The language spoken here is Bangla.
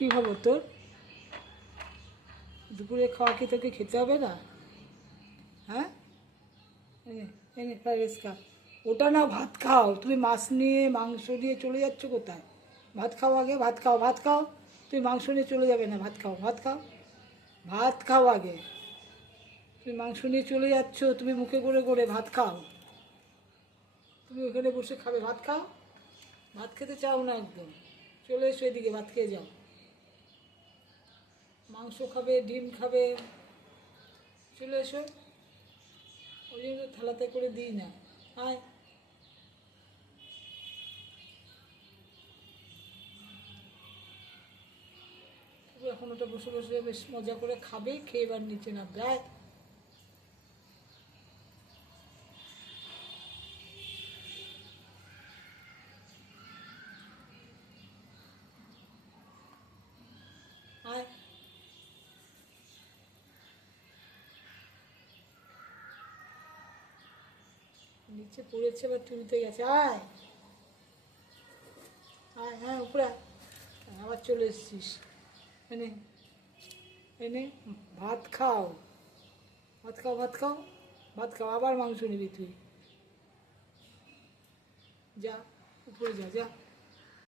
কী খবর তোর? দুপুরে খাওয়া কি তোকে খেতে হবে না? হ্যাঁ, এনে এনে ফ্রাইড রাইস খা। ওটা না, ভাত খাও। তুমি মাছ নিয়ে মাংস নিয়ে চলে যাচ্ছ কোথায়? ভাত খাও আগে, ভাত খাও, ভাত খাও। তুমি মাংস নিয়ে চলে যাবে না, ভাত খাও, ভাত খাও, ভাত খাও আগে। তুমি মাংস নিয়ে চলে যাচ্ছ, তুমি মুখে করে করে ভাত খাও। তুমি ওখানে বসে খাবে, ভাত খাও। ভাত খেতে চাও না একদম, চলে এসো এদিকে, ভাত খেয়ে যাও। মাংস খাবে, ডিম খাবে, চলে এসো। ওই জন্য থালাতে করে দিই না। আয়। তুমি এখন ওটা বসে বসে বেশ মজা করে খাবে, খেয়ে এবার নিচে নামবে। আয়। আয়। নিচে পড়েছে, এবার তুলতে গেছে। আয়। আয়, হ্যাঁ, উপরে আয়। আবার চলে এসছিস। এনে এনে ভাত খাও, ভাত খাও, ভাত খাও, ভাত খাও। আবার মাংস নিবি তুই? যা, উপরে যা, যা।